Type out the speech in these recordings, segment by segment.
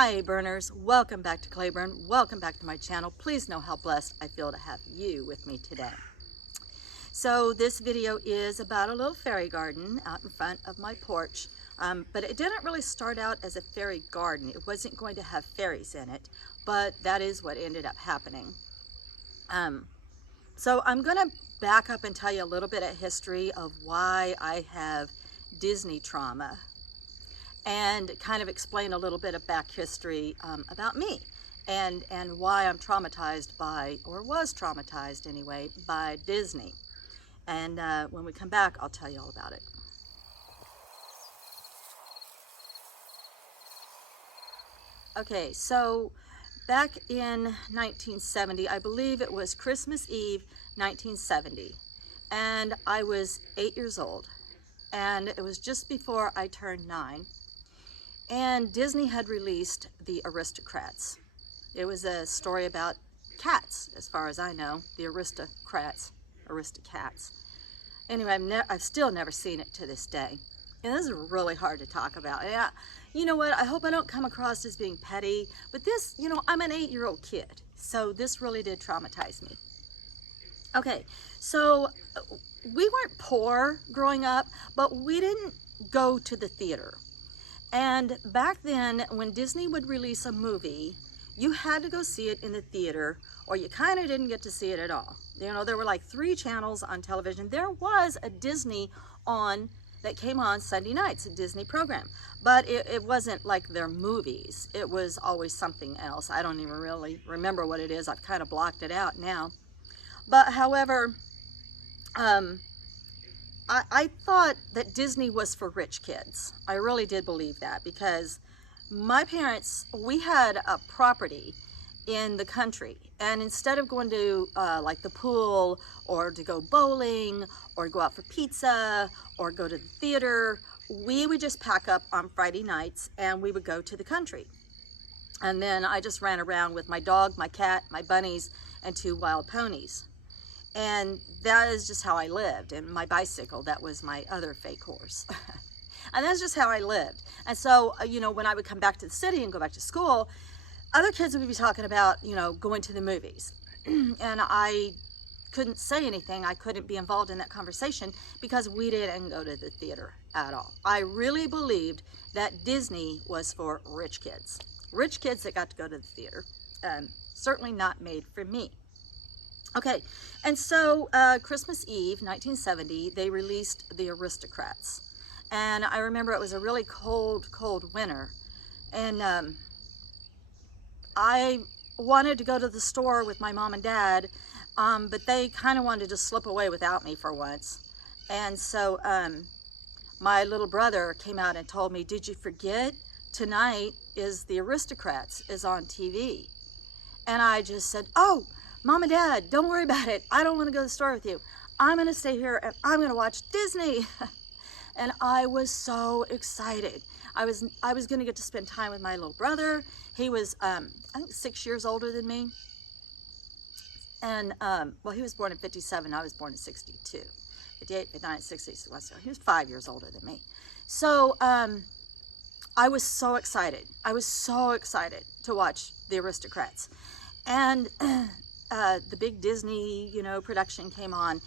Hi burners, welcome back to Clayburn, welcome back to my channel. Please know how blessed I feel to have you with me today. So this video is about a little fairy garden out in front of my porch, but it didn't really start out as a fairy garden. It wasn't going to have fairies in it, but that is what ended up happening. So I'm going to back up and tell you a little bit of history of why I have Disney trauma, and kind of explain a little bit of back history about me and why I'm traumatized by, or was traumatized anyway, by Disney. And when we come back, I'll tell you all about it. Okay, so back in 1970, I believe it was Christmas Eve 1970, and I was 8 years old, and it was just before I turned 9. And Disney had released The Aristocrats. It was a story about cats, as far as I know, the Aristocrats. Anyway, I've still never seen it to this day. And this is really hard to talk about. And you know what, I hope I don't come across as being petty, but this, I'm an 8-year-old kid, so this really did traumatize me. Okay, so we weren't poor growing up, but we didn't go to the theater. And back then, when Disney would release a movie, you had to go see it in the theater, or you kind of didn't get to see it at all. There were like 3 channels on television. There was a Disney that came on Sunday nights, a Disney program, but it wasn't like their movies. It was always something else. I don't even really remember what it is. I've kind of blocked it out now. But however, I thought that Disney was for rich kids. I really did believe that, because my parents, we had a property in the country, and instead of going to like the pool, or to go bowling, or go out for pizza, or go to the theater, we would just pack up on Friday nights and we would go to the country. And then I just ran around with my dog, my cat, my bunnies, and 2 wild ponies. And that is just how I lived. And my bicycle, that was my other fake horse. And that's just how I lived. And so, when I would come back to the city and go back to school, other kids would be talking about, going to the movies. And I couldn't say anything. I couldn't be involved in that conversation because we didn't go to the theater at all. I really believed that Disney was for rich kids that got to go to the theater. Certainly not made for me. Okay, and so Christmas Eve, 1970, they released The Aristocrats. And I remember it was a really cold winter. And I wanted to go to the store with my mom and dad, but they kind of wanted to slip away without me for once. And so my little brother came out and told me, "Did you forget? Tonight is The Aristocrats is on TV." And I just said, "Oh, Mom and Dad, don't worry about it. I don't want to go to the store with you. I'm going to stay here and I'm going to watch Disney." And I was so excited. I was going to get to spend time with my little brother. He was, I think, 6 years older than me. And, well, he was born in 57. I was born in 62. 58, 59, 60. So he was 5 years older than me. So I was so excited. I was so excited to watch The Aristocrats. And the big Disney, production came on,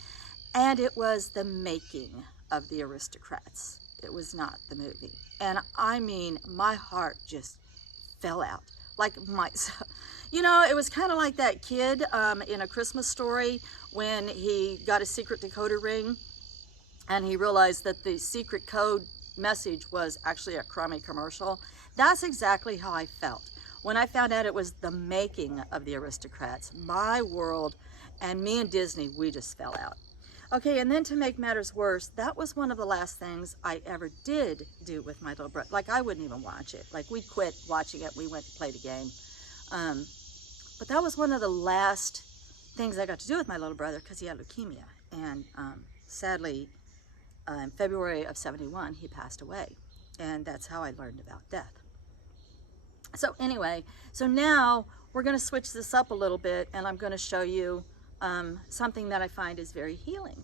and it was the making of The Aristocrats. It was not the movie. And I mean, my heart just fell out. Like it was kind of like that kid in A Christmas Story when he got a secret decoder ring and he realized that the secret code message was actually a crummy commercial. That's exactly how I felt when I found out it was the making of The Aristocrats. My world and me and Disney, we just fell out. Okay, and then to make matters worse, that was one of the last things I ever did do with my little brother. Like, I wouldn't even watch it. Like, we quit watching it. We went to play the game. But that was one of the last things I got to do with my little brother, because he had leukemia. And sadly, in February of 71, he passed away. And that's how I learned about death. So anyway, so now we're going to switch this up a little bit, and I'm going to show you something that I find is very healing.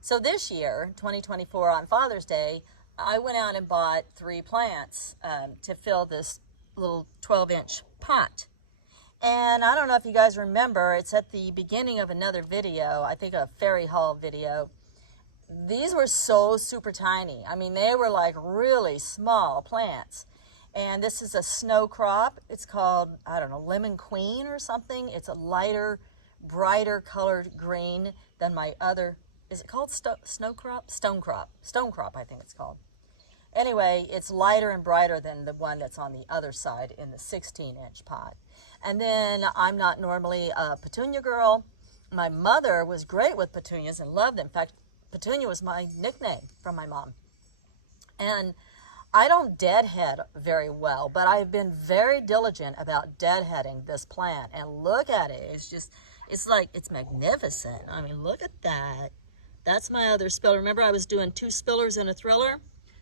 So this year, 2024, on Father's Day, I went out and bought 3 plants to fill this little 12-inch pot. And I don't know if you guys remember, it's at the beginning of another video, I think a fairy haul video. These were so super tiny. I mean, they were like really small plants. And this is a snow crop. It's called, I don't know, Lemon Queen or something. It's a lighter, brighter colored green than my other, is it called snow crop? Stone crop. Stone crop, I think it's called. Anyway, it's lighter and brighter than the one that's on the other side in the 16-inch pot. And then I'm not normally a petunia girl. My mother was great with petunias and loved them. In fact, Petunia was my nickname from my mom. And I don't deadhead very well, but I've been very diligent about deadheading this plant. And look at it. It's just, it's magnificent. I mean, look at that. That's my other spiller. Remember, I was doing 2 spillers and a thriller?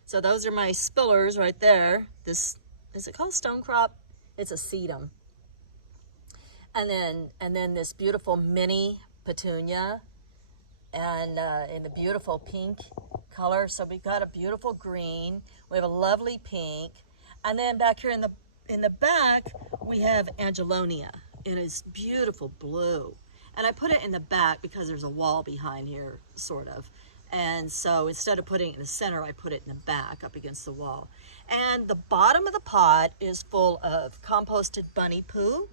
So those are my spillers right there. This, is it called stone crop? It's a sedum. And then this beautiful mini petunia, and in the beautiful pink color. So we've got a beautiful green. We have a lovely pink, and then back here in the back we have Angelonia. It is beautiful blue, and I put it in the back because there's a wall behind here, sort of. And so instead of putting it in the center, I put it in the back up against the wall. And the bottom of the pot is full of composted bunny poo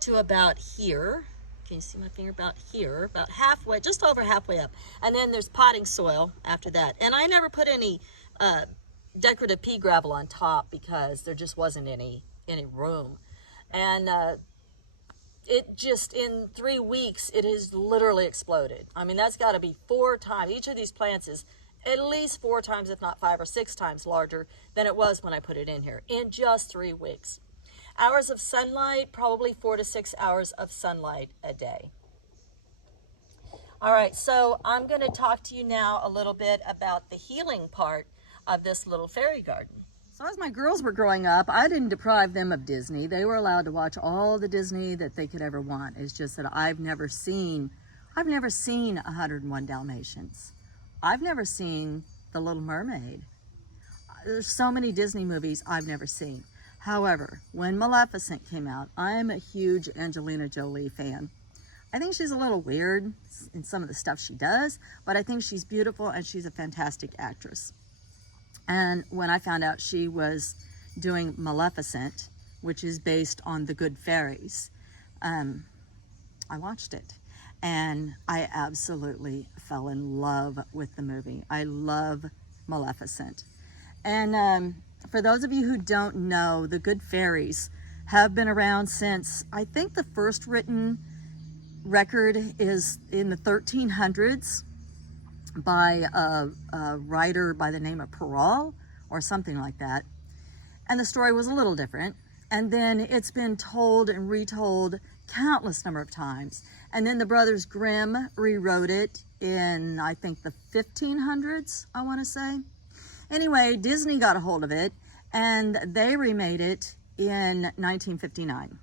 to about here. Can you see my finger? About here, about halfway, just over halfway up. And then there's potting soil after that. And I never put any decorative pea gravel on top because there just wasn't any room. And it just, in 3 weeks, it has literally exploded. I mean, that's got to be 4 times. Each of these plants is at least 4 times, if not 5 or 6 times larger than it was when I put it in here in just 3 weeks. Hours of sunlight, probably 4 to 6 hours of sunlight a day. All right, so I'm going to talk to you now a little bit about the healing part of this little fairy garden. So as my girls were growing up, I didn't deprive them of Disney. They were allowed to watch all the Disney that they could ever want. It's just that I've never seen 101 Dalmatians. I've never seen The Little Mermaid. There's so many Disney movies I've never seen. However, when Maleficent came out, I'm a huge Angelina Jolie fan. I think she's a little weird in some of the stuff she does, but I think she's beautiful and she's a fantastic actress. And when I found out she was doing Maleficent, which is based on the Good Fairies, I watched it. And I absolutely fell in love with the movie. I love Maleficent. And for those of you who don't know, the Good Fairies have been around since, I think the first written record is in the 1300s by a writer by the name of Perrault or something like that. And the story was a little different. And then it's been told and retold countless number of times. And then the Brothers Grimm rewrote it in, I think, the 1500s, I want to say. Anyway, Disney got a hold of it and they remade it in 1959.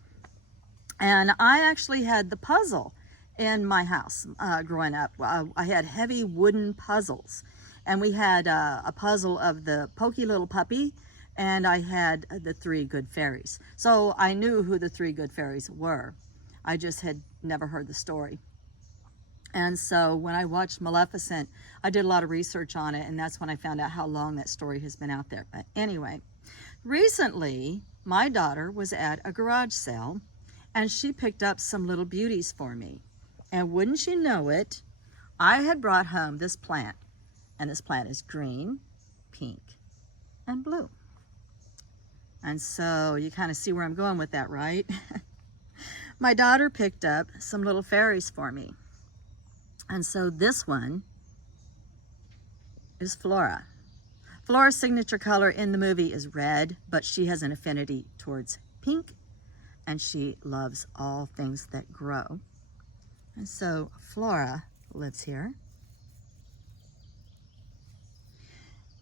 And I actually had the puzzle in my house growing up. I had heavy wooden puzzles, and we had a puzzle of the Pokey Little Puppy, and I had the 3 Good Fairies. So I knew who the 3 Good Fairies were. I just had never heard the story. And so when I watched Maleficent, I did a lot of research on it, and that's when I found out how long that story has been out there. But anyway, recently, my daughter was at a garage sale, and she picked up some little beauties for me. And wouldn't you know it, I had brought home this plant, and this plant is green, pink, and blue. And so you kind of see where I'm going with that, right? My daughter picked up some little fairies for me. And so this one is Flora. Flora's signature color in the movie is red, but she has an affinity towards pink, and she loves all things that grow. And so Flora lives here.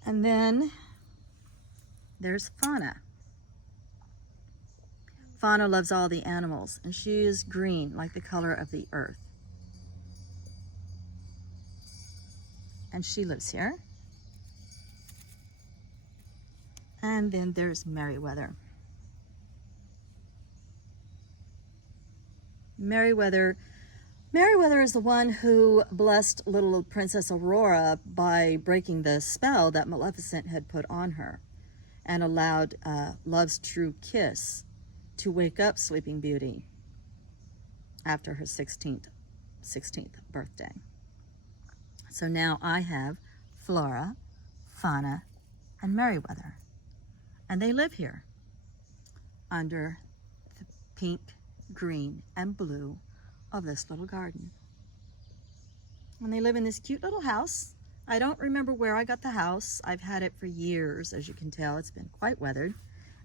And then there's Fauna. Fauna loves all the animals, and she is green, like the color of the earth. And she lives here. And then there's Merryweather. Merryweather is the one who blessed little Princess Aurora by breaking the spell that Maleficent had put on her and allowed Love's true kiss to wake up Sleeping Beauty after her 16th birthday. So now I have Flora, Fauna, and Merryweather. And they live here under the pink, green, and blue of this little garden. And they live in this cute little house. I don't remember where I got the house. I've had it for years, as you can tell. It's been quite weathered.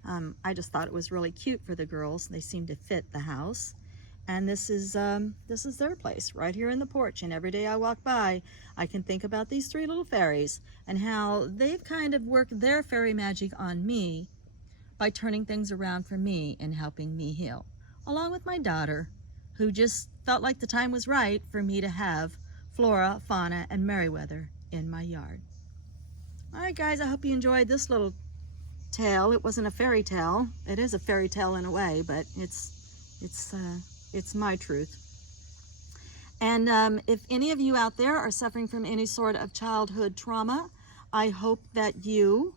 I just thought it was really cute for the girls. They seem to fit the house. And this is their place, right here in the porch. And every day I walk by, I can think about these three little fairies and how they've kind of worked their fairy magic on me by turning things around for me and helping me heal. Along with my daughter, who just felt like the time was right for me to have Flora, Fauna, and Merryweather in my yard. All right, guys, I hope you enjoyed this little tale. It wasn't a fairy tale. It is a fairy tale in a way, but it's my truth. And if any of you out there are suffering from any sort of childhood trauma, I hope that you,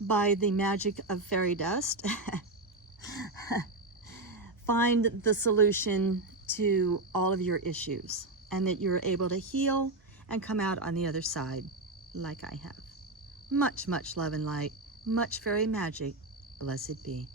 by the magic of fairy dust, find the solution to all of your issues, and that you're able to heal and come out on the other side like I have. Much, much love and light, much fairy magic. Blessed be.